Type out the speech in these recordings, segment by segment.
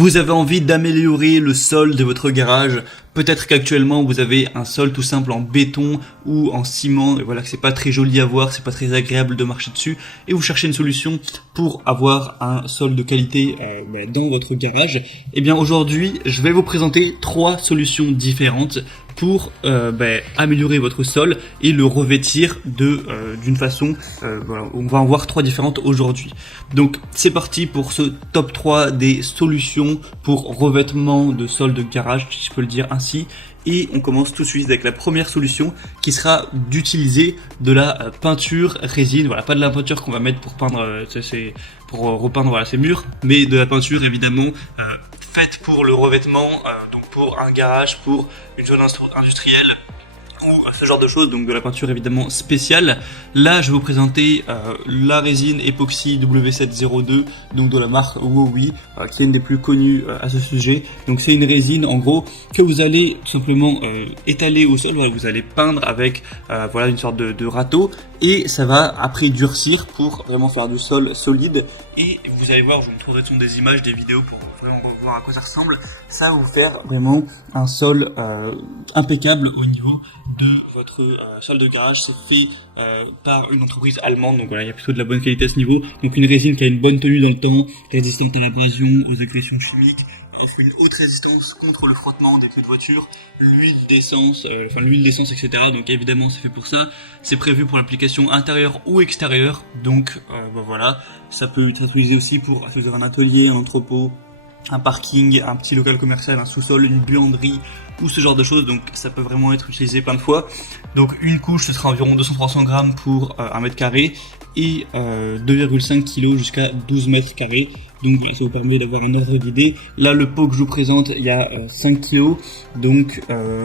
Vous avez envie d'améliorer le sol de votre garage. Peut-être qu'actuellement vous avez un sol tout simple en béton ou en ciment, et voilà que c'est pas très joli à voir, c'est pas très agréable de marcher dessus, et vous cherchez une solution pour avoir un sol de qualité dans votre garage. Et bien aujourd'hui, je vais vous présenter 3 solutions différentes pour améliorer votre sol et le revêtir d'une façon. On va en voir 3 différentes aujourd'hui. Donc c'est parti pour ce top 3 des solutions pour revêtement de sol de garage, si je peux le dire ainsi. Et on commence tout de suite avec la première solution qui sera d'utiliser de la peinture résine. Voilà, pas de la peinture qu'on va mettre pour peindre, pour repeindre ces murs, mais de la peinture évidemment faite pour le revêtement, donc pour un garage, pour une zone industrielle ou ce genre de choses, donc de la peinture évidemment spéciale. Là je vais vous présenter la résine époxy W702, donc de la marque Wowi, qui est une des plus connues à ce sujet. Donc c'est une résine en gros que vous allez tout simplement étaler au sol. Voilà, vous allez peindre avec une sorte de râteau, et ça va après durcir pour vraiment faire du sol solide. Et vous allez voir, je vous montrerai des images, des vidéos pour vraiment voir à quoi ça ressemble. Ça va vous faire vraiment un sol impeccable au niveau de votre sol de garage. C'est fait par une entreprise allemande, donc voilà, il y a plutôt de la bonne qualité à ce niveau. Donc une résine qui a une bonne tenue dans le temps, résistante à l'abrasion, aux agressions chimiques, offre une haute résistance contre le frottement des pneus de voiture, l'huile d'essence, etc. Donc évidemment c'est fait pour ça. C'est prévu pour l'application intérieure ou extérieure. Donc voilà, ça peut être utilisé aussi pour si vous avez un atelier, un entrepôt, un parking, un petit local commercial, un sous-sol, une buanderie ou ce genre de choses. Donc ça peut vraiment être utilisé plein de fois. Donc une couche, ce sera environ 200-300 grammes pour 1 mètre carré, et 2,5 kg jusqu'à 12 mètres carrés. Donc ça vous permet d'avoir une ordre d'idée. Là le pot que je vous présente, il y a 5 kg. Donc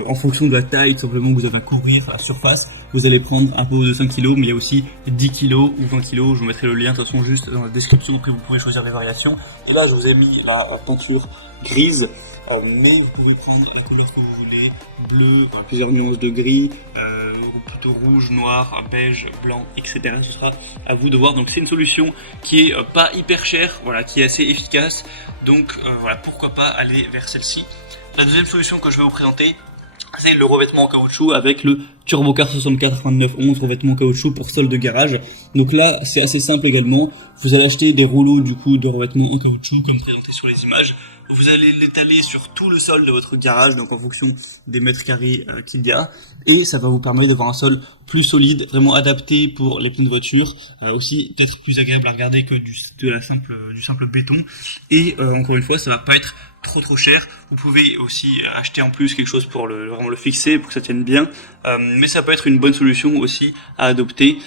en fonction de la taille tout simplement que vous avez à couvrir à la surface, vous allez prendre un pot de 5 kg, mais il y a aussi 10 kg ou 20 kg. Je vous mettrai le lien de toute façon juste dans la description, après vous pouvez choisir les variations. Et là je vous ai mis la peinture grise, mais vous pouvez prendre la couleur que vous voulez, bleu, plusieurs nuances de gris, plutôt rouge, noir, beige, blanc, etc. Ce sera à vous de voir. Donc c'est une solution qui est pas hyper chère, voilà, qui est assez efficace. Donc voilà, pourquoi pas aller vers celle-ci. La deuxième solution que je vais vous présenter, c'est le revêtement en caoutchouc avec le Turbocar 64-2911, revêtement en caoutchouc pour sol de garage. Donc là, c'est assez simple également. Vous allez acheter des rouleaux de revêtement en caoutchouc comme présenté sur les images. Vous allez l'étaler sur tout le sol de votre garage, donc en fonction des mètres carrés qu'il y a, et ça va vous permettre d'avoir un sol plus solide, vraiment adapté pour les pneus de voiture, aussi peut-être plus agréable à regarder que du simple béton. Et encore une fois, ça va pas être trop cher. Vous pouvez aussi acheter en plus quelque chose pour vraiment le fixer, pour que ça tienne bien. Mais ça peut être une bonne solution aussi à adopter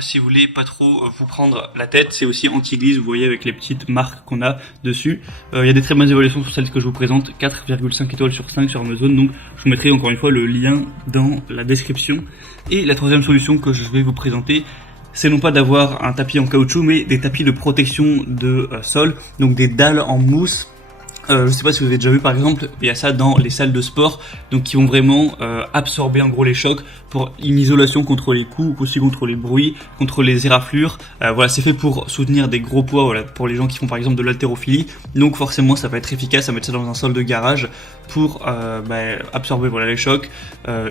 si vous voulez pas trop vous prendre la tête. C'est aussi anti-glisse, vous voyez, avec les petites marques qu'on a dessus. Il y a des très bonnes évaluations sur celle que je vous présente, 4,5 étoiles sur 5 sur Amazon. Donc je vous mettrai encore une fois le lien dans la description. Et la troisième solution que je vais vous présenter, c'est non pas d'avoir un tapis en caoutchouc, mais des tapis de protection de sol, donc des dalles en mousse. Je sais pas si vous avez déjà vu, par exemple, il y a ça dans les salles de sport, donc qui vont vraiment absorber en gros les chocs pour une isolation contre les coups, aussi contre les bruits, contre les éraflures. Voilà, c'est fait pour soutenir des gros poids, voilà, pour les gens qui font par exemple de l'haltérophilie. Donc forcément, ça va être efficace à mettre ça dans un sol de garage pour absorber les chocs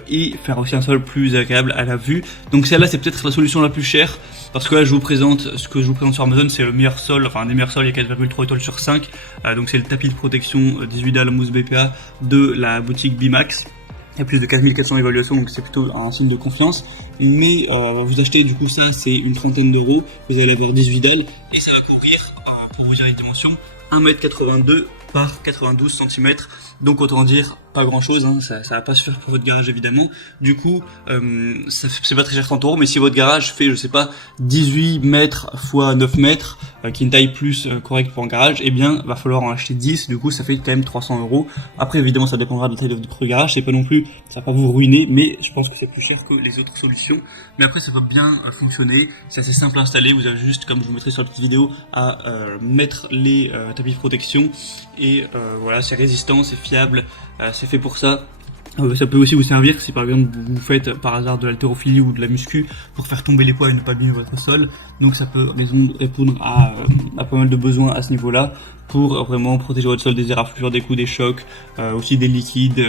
et faire aussi un sol plus agréable à la vue. Donc celle-là, c'est peut-être la solution la plus chère, parce que là, ce que je vous présente sur Amazon, c'est le meilleur sol, enfin un des meilleurs sols, il y a 4,3 étoiles sur 5. Donc c'est le tapis de protection 18 dalles mousse BPA de la boutique Bimax. Il y a plus de 4400 évaluations, donc c'est plutôt un signe de confiance. Mais vous achetez du coup ça, c'est une trentaine d'euros. Vous allez avoir 18 dalles et ça va couvrir, pour vous dire les dimensions, 1m82 par 92 cm. Donc autant dire pas grand chose, hein, ça va pas se faire pour votre garage évidemment. Du coup, c'est pas très cher 30 euros, mais si votre garage fait, je sais pas, 18 mètres x 9 mètres, qui est une taille plus correcte pour un garage, eh bien, va falloir en acheter 10, du coup, ça fait quand même 300 euros. Après, évidemment, ça dépendra de la taille de votre garage, c'est pas non plus, ça va pas vous ruiner, mais je pense que c'est plus cher que les autres solutions. Mais après, ça va bien fonctionner, c'est assez simple à installer, vous avez juste, comme je vous mettrai sur la petite vidéo, à mettre les tapis de protection, et voilà, c'est résistant, c'est fiable, c'est fait pour ça. Ça peut aussi vous servir si par exemple vous faites par hasard de l'haltérophilie ou de la muscu pour faire tomber les poids et ne pas abîmer votre sol. Donc ça peut répondre à pas mal de besoins à ce niveau-là pour vraiment protéger votre sol des éraflures, des coups, des chocs, aussi des liquides,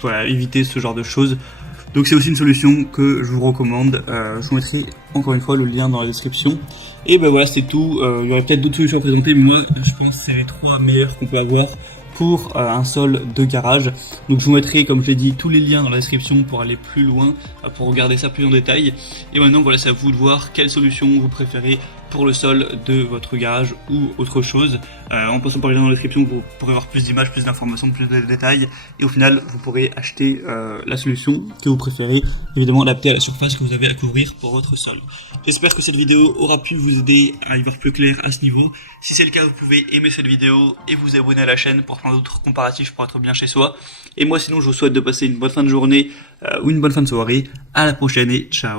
voilà, éviter ce genre de choses. Donc c'est aussi une solution que je vous recommande. Je vous mettrai encore une fois le lien dans la description. Et ben voilà, c'est tout. Il y aurait peut-être d'autres solutions à présenter, mais moi je pense que c'est les 3 meilleures qu'on peut avoir pour un sol de garage. Donc je vous mettrai, comme je l'ai dit, tous les liens dans la description pour aller plus loin, pour regarder ça plus en détail. Et maintenant voilà, c'est à vous de voir quelle solution vous préférez pour le sol de votre garage ou autre chose. En passant par les liens dans la description, vous pourrez voir plus d'images, plus d'informations, plus de détails, et au final vous pourrez acheter la solution que vous préférez, évidemment adaptée à la surface que vous avez à couvrir pour votre sol. J'espère que cette vidéo aura pu vous aider à y voir plus clair à ce niveau. Si c'est le cas, vous pouvez aimer cette vidéo et vous abonner à la chaîne pour plein d'autres comparatifs pour être bien chez soi. Et moi sinon je vous souhaite de passer une bonne fin de journée ou une bonne fin de soirée. À la prochaine et ciao.